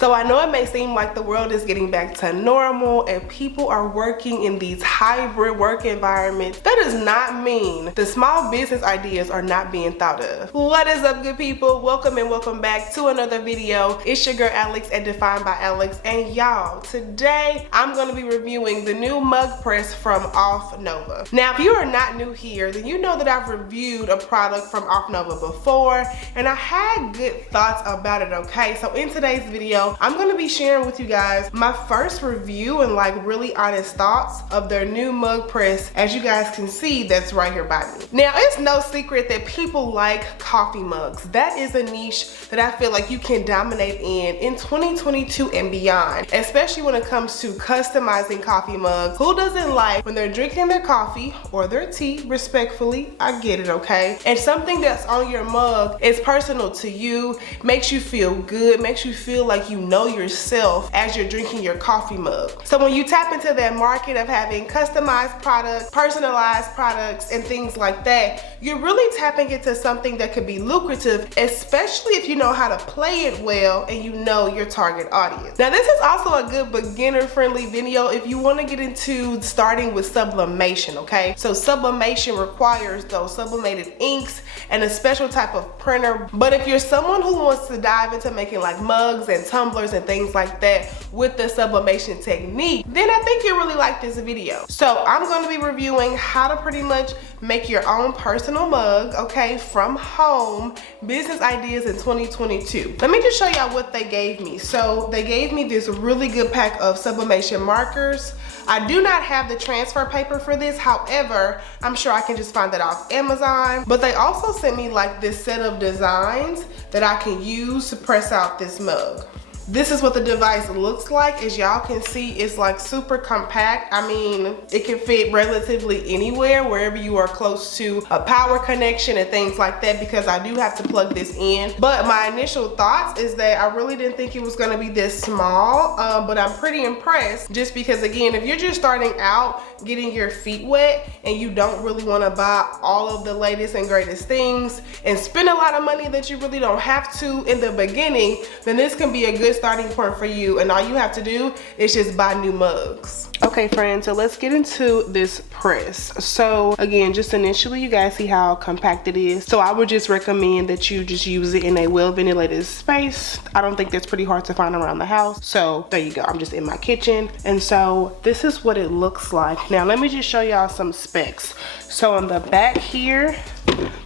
So I know it may seem like the world is getting back to normal and people are working in these hybrid work environments. That does not mean the small business ideas are not being thought of. What is up, good people? Welcome and welcome back to another video. It's your girl Alex at Defined by Alex, and y'all, today I'm going to be reviewing the new mug press from OFFNOVA. Now, if you are not new here, then you know that I've reviewed a product from OFFNOVA before, and I had good thoughts about it, okay? So in today's video, I'm going to be sharing with you guys my first review and like really honest thoughts of their new mug press. As you guys can see, that's right here by me. Now, it's no secret that people like coffee mugs. That is a niche that I feel like you can dominate in 2022 and beyond, especially when it comes to customizing coffee mugs. Who doesn't like when they're drinking their coffee or their tea, respectfully? I get it, okay? And something that's on your mug is personal to you, makes you feel good, makes you feel like you know yourself as you're drinking your coffee mug. So when you tap into that market of having customized products, personalized products, and things like that, you're really tapping into something that could be lucrative, especially if you know how to play it well and you know your target audience. Now, this is also a good beginner-friendly video if you want to get into starting with sublimation, okay? So sublimation requires those sublimated inks and a special type of printer. But if you're someone who wants to dive into making like mugs and tumblers and things like that with the sublimation technique, then I think you'll really like this video. So I'm going to be reviewing how to pretty much make your own personal mug, okay, from home, business ideas in 2022. Let me just show y'all what they gave me. So they gave me this really good pack of sublimation markers. I do not have the transfer paper for this. However, I'm sure I can just find that off Amazon. But they also sent me like this set of designs that I can use to press out this mug. This is what the device looks like. As y'all can see, it's like super compact. I mean, it can fit relatively anywhere, wherever you are close to a power connection and things like that, because I do have to plug this in. But my initial thoughts is that I really didn't think it was gonna be this small, but I'm pretty impressed, just because again, if you're just starting out getting your feet wet and you don't really wanna buy all of the latest and greatest things and spend a lot of money that you really don't have to in the beginning, then this can be a good starting point for you, and all you have to do is just buy new mugs. Okay friends, so let's get into this press. So again, just initially, you guys see how compact it is. So I would just recommend that you just use it in a well ventilated space. I don't think that's pretty hard to find around the house. So there you go, I'm just in my kitchen. And so this is what it looks like. Now let me just show y'all some specs. So on the back here,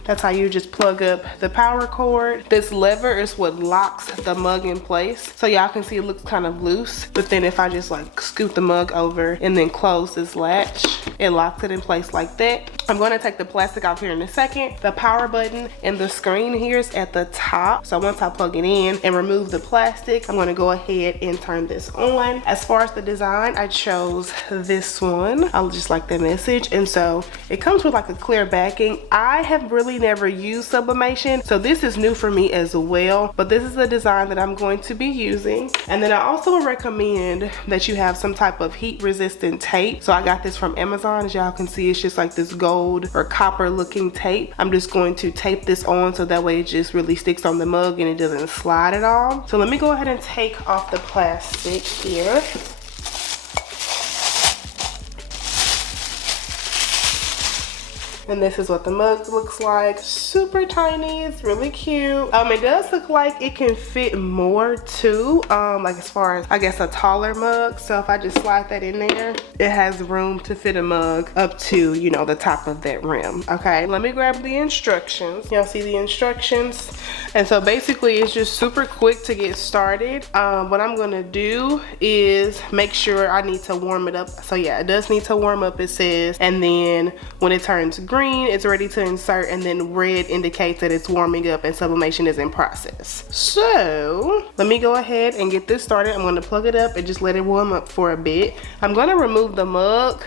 that's how you just plug up the power cord. This lever is what locks the mug in place. So y'all can see it looks kind of loose, but then if I just like scoot the mug over and then close this latch, it locks it in place like that. I'm going to take the plastic off here in a second. The power button and the screen here is at the top. So once I plug it in and remove the plastic, I'm going to go ahead and turn this on. As far as the design, I chose this one. I just like the message. And so it comes with like a clear backing. I have really never used sublimation, so this is new for me as well, but this is the design that I'm going to be using. And then I also recommend that you have some type of heat resistant tape. So I got this from Amazon. As y'all can see, it's just like this gold or copper looking tape. I'm just going to tape this on so that way it just really sticks on the mug and it doesn't slide at all. So let me go ahead and take off the plastic here. And this is what the mug looks like. Super tiny, it's really cute. It does look like it can fit more too, like as far as I guess a taller mug. So if I just slide that in there, it has room to fit a mug up to, you know, the top of that rim. Okay, let me grab the instructions. Y'all see the instructions? And so basically it's just super quick to get started. What I'm gonna do is make sure I need to warm it up. So yeah, it does need to warm up, it says, and then when it turns green, it's ready to insert, and then red indicates that it's warming up and sublimation is in process. So let me go ahead and get this started. I'm going to plug it up and just let it warm up for a bit. I'm going to remove the mug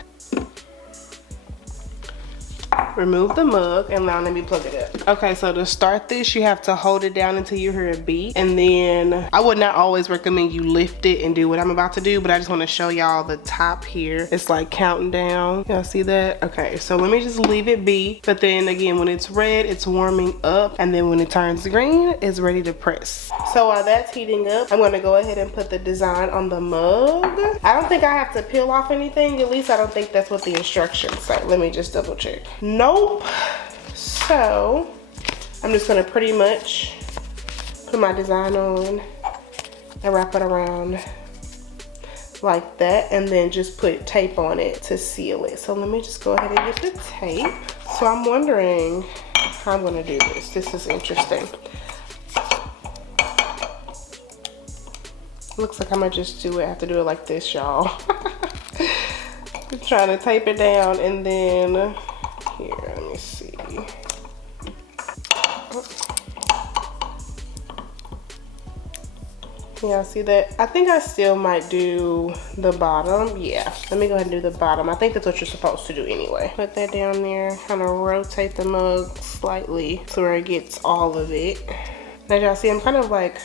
remove the mug, and now let me plug it up. Okay, so to start this, you have to hold it down until you hear a beep, and then I would not always recommend you lift it and do what I'm about to do, but I just want to show y'all the top here. It's like counting down. Y'all see that? Okay, so let me just leave it be, but then again, when it's red, it's warming up, and then when it turns green, it's ready to press. So while that's heating up, I'm going to go ahead and put the design on the mug. I don't think I have to peel off anything. At least I don't think that's what the instructions say. Let me just double check. Nope. So I'm just gonna pretty much put my design on and wrap it around like that, and then just put tape on it to seal it. So let me just go ahead and get the tape. So I'm wondering how I'm gonna do this. This is interesting. Looks like I'm gonna just do it. I have to do it like this, y'all. I'm trying to tape it down, and then here, let me see. Yeah, see that? I think I still might do the bottom. Yeah, let me go ahead and do the bottom. I think that's what you're supposed to do anyway. Put that down there, kind of rotate the mug slightly to where it gets all of it. As y'all see, I'm kind of like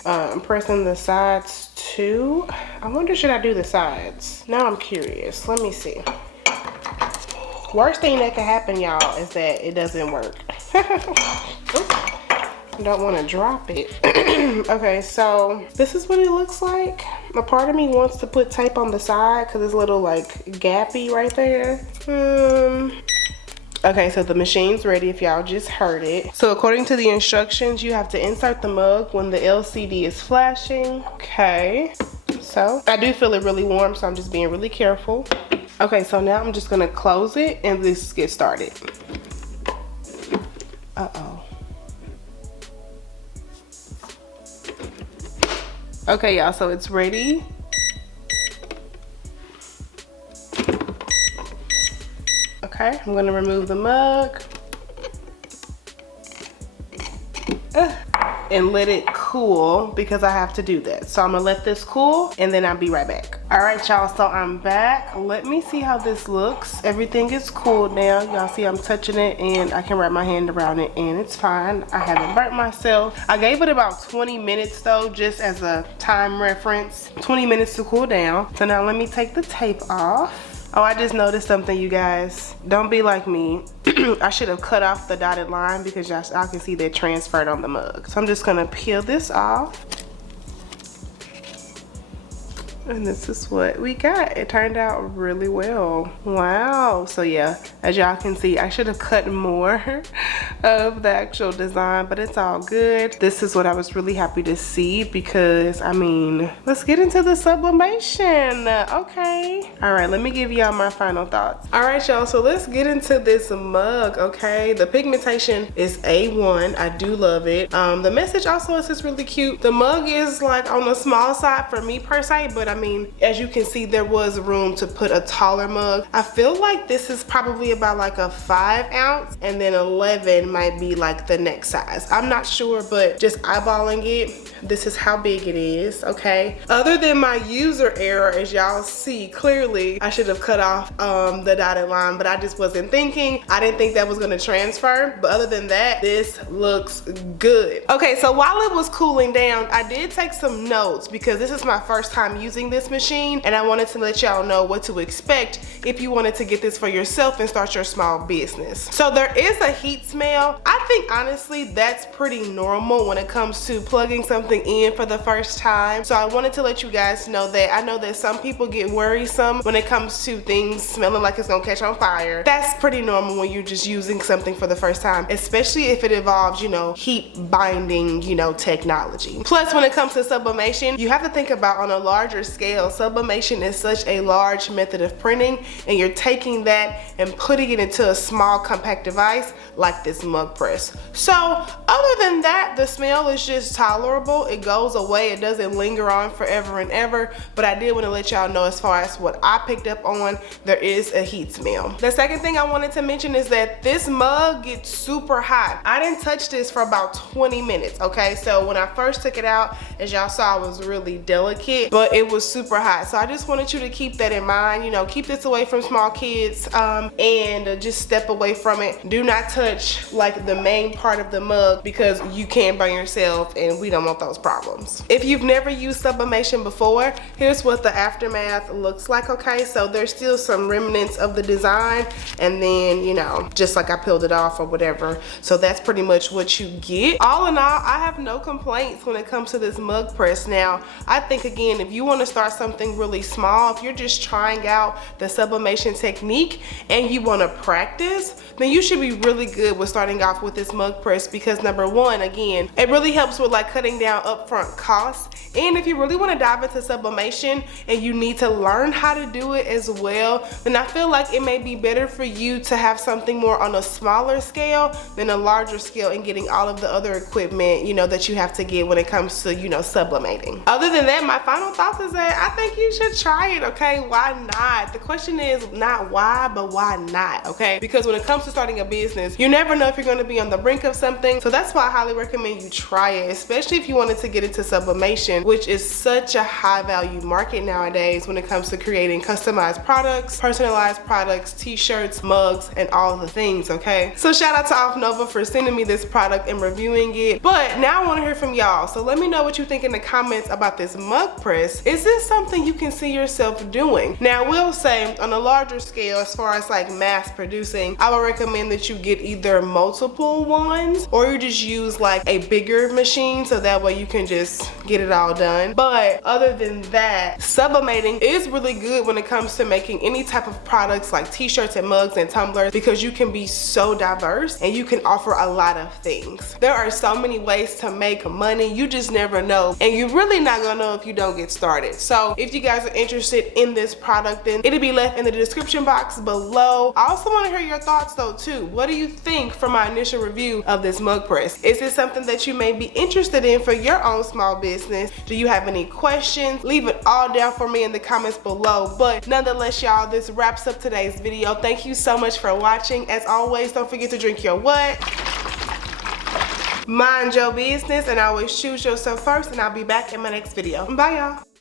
pressing the sides too. I wonder, should I do the sides? Now I'm curious. Let me see. Worst thing that could happen, y'all, is that it doesn't work. Don't want to drop it. Okay, so this is what it looks like. A part of me wants to put tape on the side because it's a little like gappy right there. Okay, so the machine's ready if y'all just heard it. So according to the instructions, you have to insert the mug when the LCD is flashing. Okay, so I do feel it really warm, so I'm just being really careful. Okay, so now I'm just gonna close it and let's get started. Uh-oh. Okay, y'all, so it's ready. Okay, I'm gonna remove the mug. And let it cool because I have to do that. So I'm gonna let this cool and then I'll be right back. All right, y'all, so I'm back. Let me see how this looks. Everything is cooled now. Y'all see I'm touching it and I can wrap my hand around it and it's fine. I haven't burnt myself. I gave it about 20 minutes though, just as a time reference. 20 minutes to cool down. So now let me take the tape off. Oh, I just noticed something, you guys. Don't be like me. I should have cut off the dotted line because y'all can see that transferred on the mug. So I'm just gonna peel this off. And this is what we got. It turned out really well. Wow. So yeah, as y'all can see, I should have cut more of the actual design, but it's all good. This is what I was really happy to see because, I mean, let's get into the sublimation. Okay. All right, let me give y'all my final thoughts. All right, y'all, so let's get into this mug, okay? The pigmentation is A1. I do love it. The message also is just really cute. The mug is like on the small side for me per se, but I mean, as you can see, there was room to put a taller mug. I feel like this is probably about like a 5 ounce, and then 11 might be like the next size. I'm not sure, but just eyeballing it, this is how big it is, okay? Other than my user error, as y'all see clearly, I should have cut off the dotted line, but I just wasn't thinking. I didn't think that was gonna transfer, but other than that, this looks good. Okay, so while it was cooling down, I did take some notes because this is my first time using this machine, and I wanted to let y'all know what to expect if you wanted to get this for yourself and start your small business. So there is a heat smell. I think honestly that's pretty normal when it comes to plugging something in for the first time. So I wanted to let you guys know that. I know that some people get worrisome when it comes to things smelling like it's gonna catch on fire. That's pretty normal when you're just using something for the first time, especially if it involves, you know, heat binding, you know, technology. Plus, when it comes to sublimation, you have to think about on a larger scale. Sublimation is such a large method of printing, and you're taking that and putting it into a small compact device like this mug press. So other than that, the smell is just tolerable. It goes away. It doesn't linger on forever and ever, but I did want to let y'all know as far as what I picked up on, there is a heat smell. The second thing I wanted to mention is that this mug gets super hot. I didn't touch this for about 20 minutes, okay? So when I first took it out, as y'all saw, it was really delicate, but it was was super hot. So I just wanted you to keep that in mind. You know, keep this away from small kids, and just step away from it. Do not touch like the main part of the mug because you can burn yourself, and we don't want those problems. If you've never used sublimation before, here's what the aftermath looks like, okay? So there's still some remnants of the design, and then, you know, just like I peeled it off or whatever. So that's pretty much what you get. All in all, I have no complaints when it comes to this mug press. Now, I think again, if you want to start something really small, if you're just trying out the sublimation technique and you want to practice, then you should be really good with starting off with this mug press, because number one, again, it really helps with like cutting down upfront costs. And if you really want to dive into sublimation and you need to learn how to do it as well, then I feel like it may be better for you to have something more on a smaller scale than a larger scale and getting all of the other equipment, you know, that you have to get when it comes to, you know, sublimating. Other than that, my final thoughts is that I think you should try it, okay? Why not? The question is not why, but why not, okay? Because when it comes to starting a business, you never know if you're going to be on the brink of something. So that's why I highly recommend you try it, especially if you wanted to get into sublimation, which is such a high value market nowadays when it comes to creating customized products, personalized products, t-shirts, mugs, and all the things, okay? So shout out to OFFNOVA for sending me this product and reviewing it. But now I want to hear from y'all. So let me know what you think in the comments about this mug press. Is this something you can see yourself doing? Now I will say, on a larger scale, as far as like mass producing, I would recommend that you get either multiple ones or you just use like a bigger machine so that way you can just get it all done. But other than that, sublimating is really good when it comes to making any type of products like t-shirts and mugs and tumblers, because you can be so diverse and you can offer a lot of things. There are so many ways to make money, you just never know, and you're really not gonna know if you don't get started. So if you guys are interested in this product, then it'll be left in the description box below. I also want to hear your thoughts though too. What do you think from my initial review of this mug press? Is this something that you may be interested in for your own small business? Do you have any questions? Leave it all down for me in the comments below. But nonetheless, y'all, this wraps up today's video. Thank you so much for watching. As always, don't forget to drink your what? Mind your business, and always choose yourself first, and I'll be back in my next video. Bye, y'all.